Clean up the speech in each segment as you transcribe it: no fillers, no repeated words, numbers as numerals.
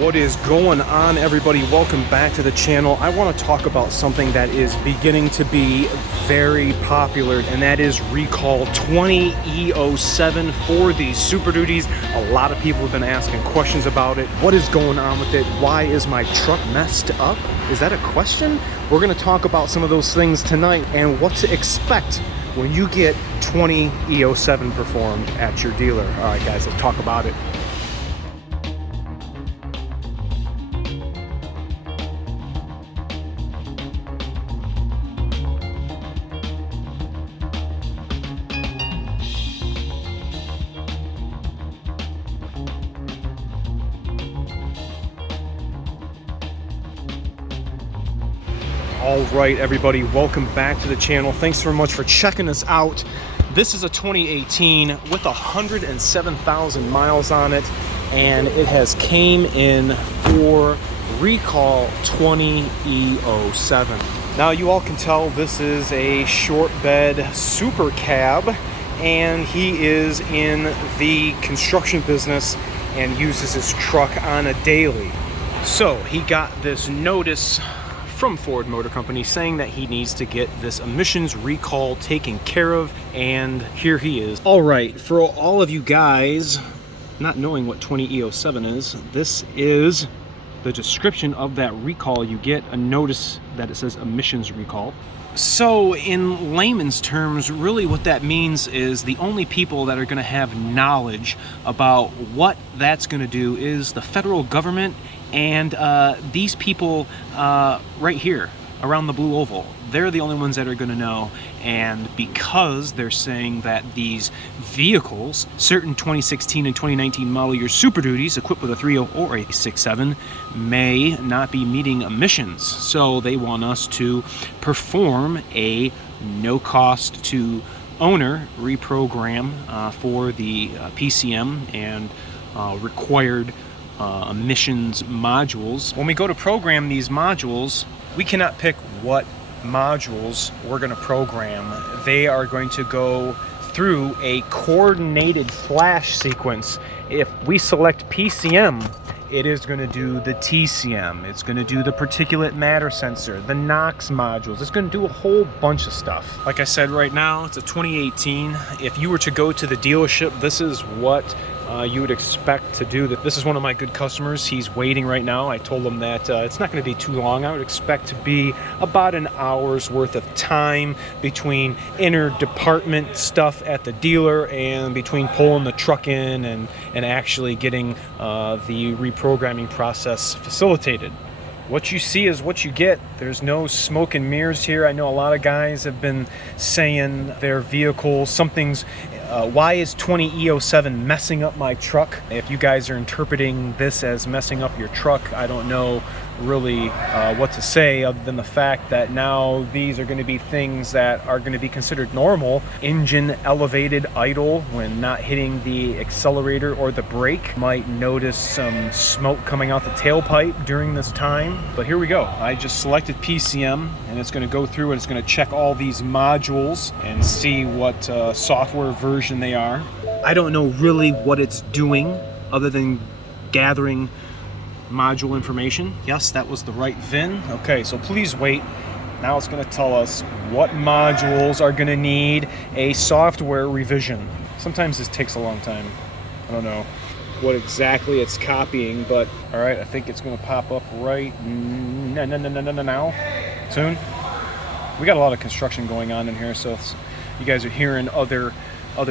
What is going on, everybody? Welcome back to the channel. I want to talk about something that is beginning to be very popular, and that is Recall 20E07 for these Super Duties. A lot of people have been asking questions about it. What is going on with it? Why is my truck messed up? Is that a question? We're going to talk about some of those things tonight and what to expect when you get 20E07 performed at your dealer. All right, guys, let's talk about it. All right, everybody, welcome back to the channel. Thanks very much for checking us out. This is a 2018 with 107,000 miles on it, and it has came in for Recall 20E07. Now, you all can tell this is a short bed super cab, and he is in the construction business and uses his truck on a daily. So he got this notice from Ford Motor Company saying that he needs to get this emissions recall taken care of, and here he is. All right, for all of you guys not knowing what 20E07 is, this is the description of that recall. You get a notice that it says emissions recall. So in layman's terms, really what that means is the only people that are going to have knowledge about what that's going to do is the federal government and these people right here around the blue oval. They're the only ones that are going to know, and because they're saying that these vehicles, certain 2016 and 2019 model year Super Duties equipped with a 3.0 or a 6.7, may not be meeting emissions. So they want us to perform a no cost to owner reprogram for the PCM and required emissions modules. When we go to program these modules, we cannot pick what modules we're going to program. They are going to go through a coordinated flash sequence. If we select PCM, it is going to do the TCM. It's going to do the particulate matter sensor, the NOx modules. It's going to do a whole bunch of stuff. Like I said, right now, it's a 2018. If you were to go to the dealership, this is what you would expect to do. This is one of my good customers. He's waiting right now. I told him that it's not going to be too long. I would expect to be about an hour's worth of time between inter-department stuff at the dealer and between pulling the truck in and actually getting the reprogramming process facilitated. What you see is what you get. There's no smoke and mirrors here. I know a lot of guys have been saying their vehicle, something's why is 20E07 messing up my truck? If you guys are interpreting this as messing up your truck, I don't know really what to say other than the fact that now these are going to be things that are going to be considered normal. Engine elevated idle when not hitting the accelerator or the brake. Might notice some smoke coming out the tailpipe during this time. But here we go. I just selected PCM, and it's going to go through and it's going to check all these modules and see what software version they are. I don't know really what it's doing other than gathering module information. Yes, that was the right VIN. Okay, so please wait. Now it's going to tell us what modules are going to need a software revision. Sometimes this takes a long time. I don't know what exactly it's copying, but all right, I think it's going to pop up right now. Soon. We got a lot of construction going on in here, so you guys are hearing other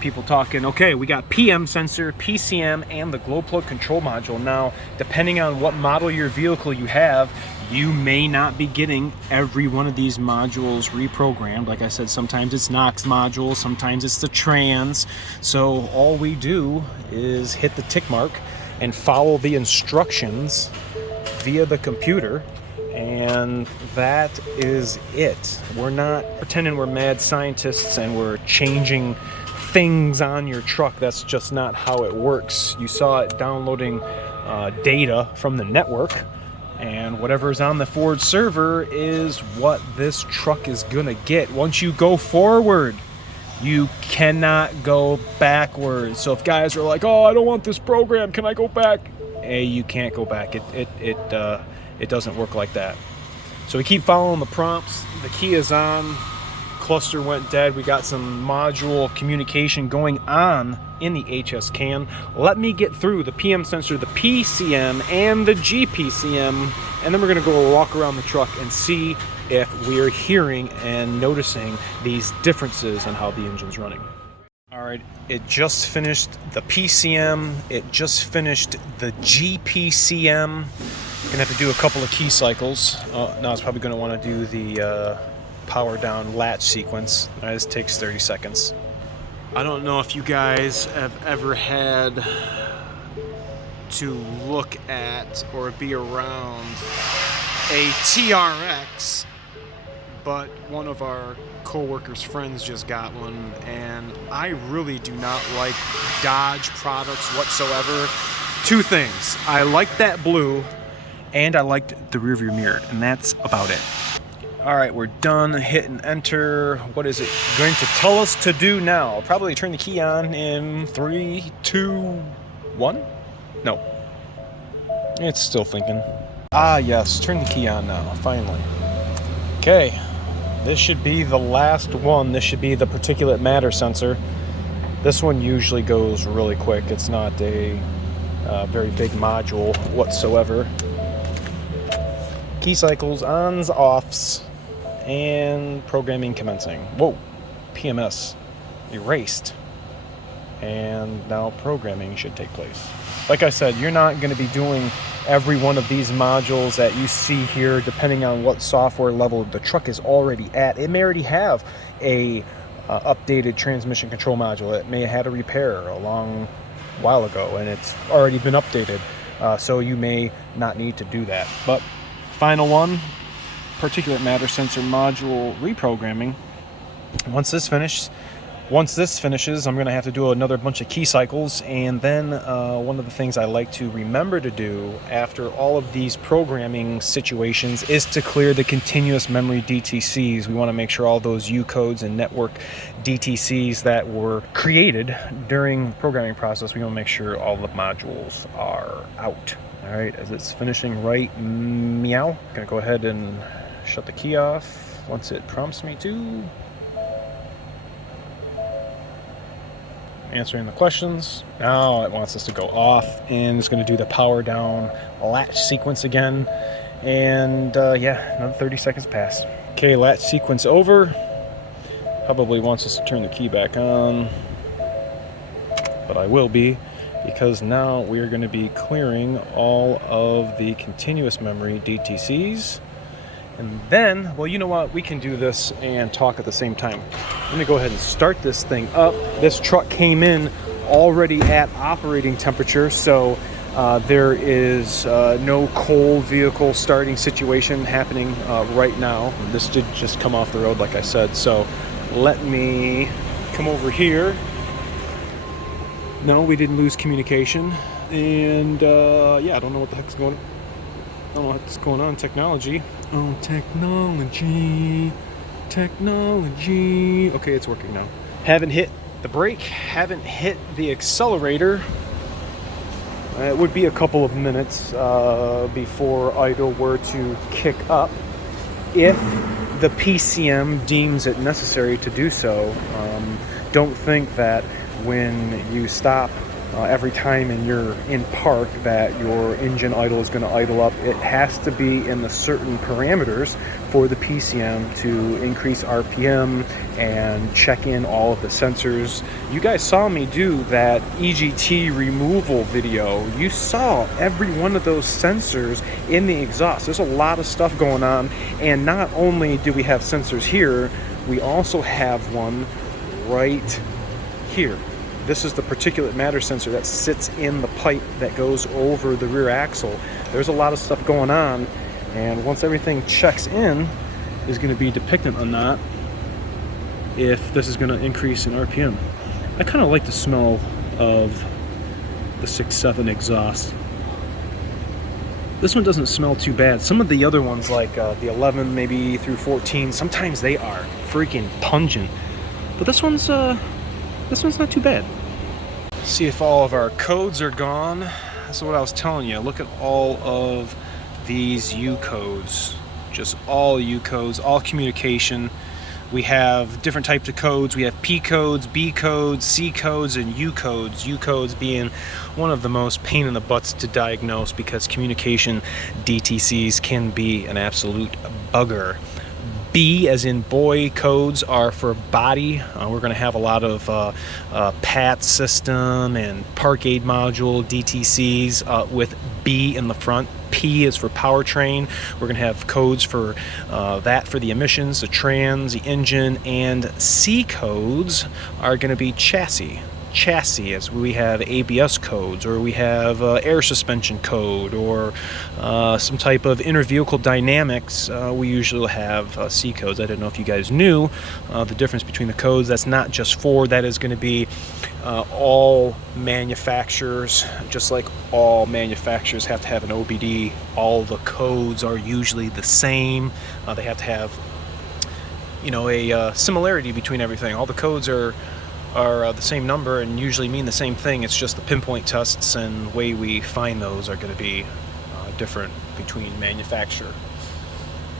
people talking. Okay, we got PM sensor, PCM, and the glow plug control module. Now, depending on what model year vehicle you have, you may not be getting every one of these modules reprogrammed. Like I said, sometimes it's NOx modules, sometimes it's the trans. So all we do is hit the tick mark and follow the instructions via the computer, and that is it. We're not pretending we're mad scientists and we're changing things on your truck. That's just not how it works. You saw it downloading data from the network, and whatever's on the Ford server is what this truck is gonna get. Once you go forward, you cannot go backwards. So if guys are like, oh, I don't want this program, can I go back? you can't go back. It doesn't work like that. So we keep following the prompts. The key is on. Cluster went dead. We got some module communication going on in the HS can. Let me get through the PM sensor, the PCM, and the GPCM, and then we're gonna go walk around the truck and see if we're hearing and noticing these differences in how the engine's running. All right, it just finished the PCM. It just finished the GPCM. Gonna have to do a couple of key cycles. Now it's probably gonna wanna do the power down latch sequence. All right, this takes 30 seconds. I don't know if you guys have ever had to look at or be around a TRX, but one of our co-workers' friends just got one, and I really do not like Dodge products whatsoever. Two things: I liked that blue, and I liked the rearview mirror, and that's about it. All right, we're done. Hit and enter. What is it going to tell us to do now? I'll probably turn the key on in 3, 2, 1. No, it's still thinking. Ah, yes, turn the key on now, finally. Okay, this should be the last one. This should be the particulate matter sensor. This one usually goes really quick. It's not a very big module whatsoever. Key cycles, ons, offs, and programming commencing. Whoa, PMS erased. And now programming should take place. Like I said, you're not going to be doing every one of these modules that you see here, depending on what software level the truck is already at. It may already have a updated transmission control module. It may have had a repair a long while ago, and it's already been updated. So you may not need to do that. But final one, particulate matter sensor module reprogramming. Once this finishes, I'm going to have to do another bunch of key cycles, and then one of the things I like to remember to do after all of these programming situations is to clear the continuous memory DTCs. We want to make sure all those U codes and network DTCs that were created during the programming process, we want to make sure all the modules are out. All right, as it's finishing right meow, I'm going to go ahead and shut the key off once it prompts me to. Answering the questions. Now it wants us to go off, and it's going to do the power down latch sequence again. And yeah, another 30 seconds passed. Okay, latch sequence over. Probably wants us to turn the key back on, but I will be, because now we are going to be clearing all of the continuous memory DTCs. And then, well, you know what? We can do this and talk at the same time. I'm gonna go ahead and start this thing up. This truck came in already at operating temperature, so there is no cold vehicle starting situation happening right now. This did just come off the road, like I said, so let me come over here. No, we didn't lose communication, and yeah, I don't know what the heck's going on. I don't know what's going on. Technology. Oh, technology. Technology. Okay, it's working now. Haven't hit the brake. Haven't hit the accelerator. It would be a couple of minutes before idle were to kick up, if the PCM deems it necessary to do so. Don't think that when you stop every time and you're in park that your engine idle is going to idle up. It has to be in the certain parameters for the PCM to increase RPM and check in all of the sensors. You guys saw me do that EGT removal video. You saw every one of those sensors in the exhaust. There's a lot of stuff going on, and not only do we have sensors here, we also have one right here. This is the particulate matter sensor that sits in the pipe that goes over the rear axle. There's a lot of stuff going on, and once everything checks in, is going to be dependent on that if this is going to increase in RPM. I kind of like the smell of the 6.7 exhaust. This one doesn't smell too bad. Some of the other ones, like the 11 maybe through 14, sometimes they are freaking pungent. But this one's not too bad. See if all of our codes are gone. That's what I was telling you. Look at all of these U codes. Just all U codes, all communication. We have different types of codes. We have P codes, B codes, C codes, and U codes. U codes being one of the most pain in the butts to diagnose because communication DTCs can be an absolute bugger. B as in boy codes are for body. We're going to have a lot of PAT system and park aid module DTCs with B in the front. P is for powertrain. We're going to have codes for that for the emissions, the trans, the engine, and C codes are going to be chassis, as we have ABS codes, or we have air suspension code, or some type of inner vehicle dynamics. We usually have C codes. I don't know if you guys knew the difference between the codes. That's not just Ford. That is going to be all manufacturers. Just like all manufacturers have to have an OBD, all the codes are usually the same. They have to have, you know, a similarity between everything. All the codes are the same number and usually mean the same thing. It's just the pinpoint tests and the way we find those are going to be different between manufacturer.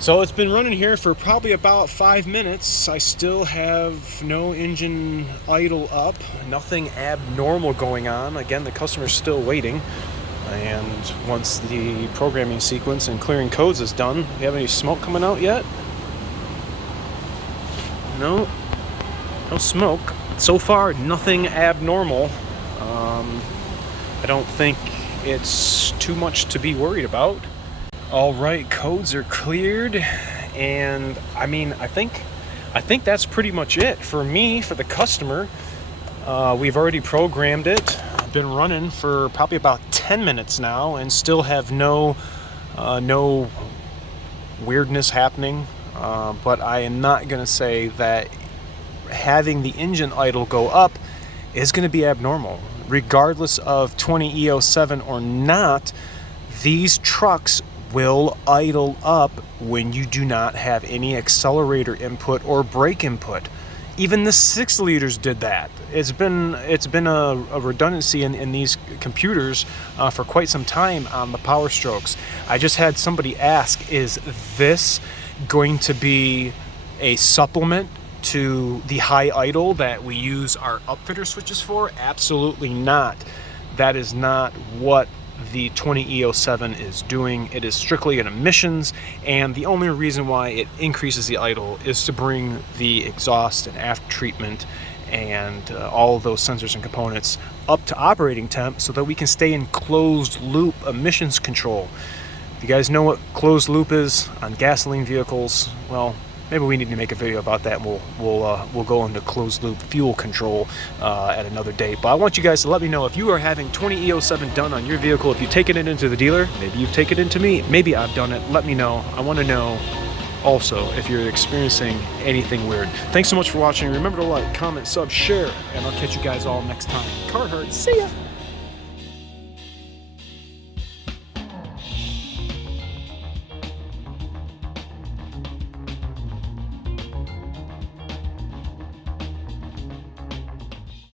So it's been running here for probably about 5 minutes. I still have no engine idle up, nothing abnormal going on. Again, the customer's still waiting. And once the programming sequence and clearing codes is done, do you have any smoke coming out yet? No smoke. So far, nothing abnormal. I don't think it's too much to be worried about. All right, codes are cleared, and I mean, I think that's pretty much it for me, for the customer. We've already programmed it. I've been running for probably about 10 minutes now, and still have no weirdness happening. But I am not going to say that having the engine idle go up is going to be abnormal. Regardless of 20 E07 or not, these trucks will idle up when you do not have any accelerator input or brake input. Even the 6 liters did that. It's been a redundancy in these computers for quite some time on the Power Strokes. I just had somebody ask, is this going to be a supplement to the high idle that we use our upfitter switches for? Absolutely not. That is not what the 20 E07 is doing. It is strictly an emissions, and the only reason why it increases the idle is to bring the exhaust and after treatment and all of those sensors and components up to operating temp so that we can stay in closed loop emissions control. If you guys know what closed loop is on gasoline vehicles, well, maybe we need to make a video about that, and we'll go into closed loop fuel control at another date. But I want you guys to let me know if you are having 20 E07 done on your vehicle, if you've taken it into the dealer, maybe you've taken it into me, maybe I've done it. Let me know. I want to know also if you're experiencing anything weird. Thanks so much for watching. Remember to like, comment, sub, share, and I'll catch you guys all next time. Carhartt, see ya!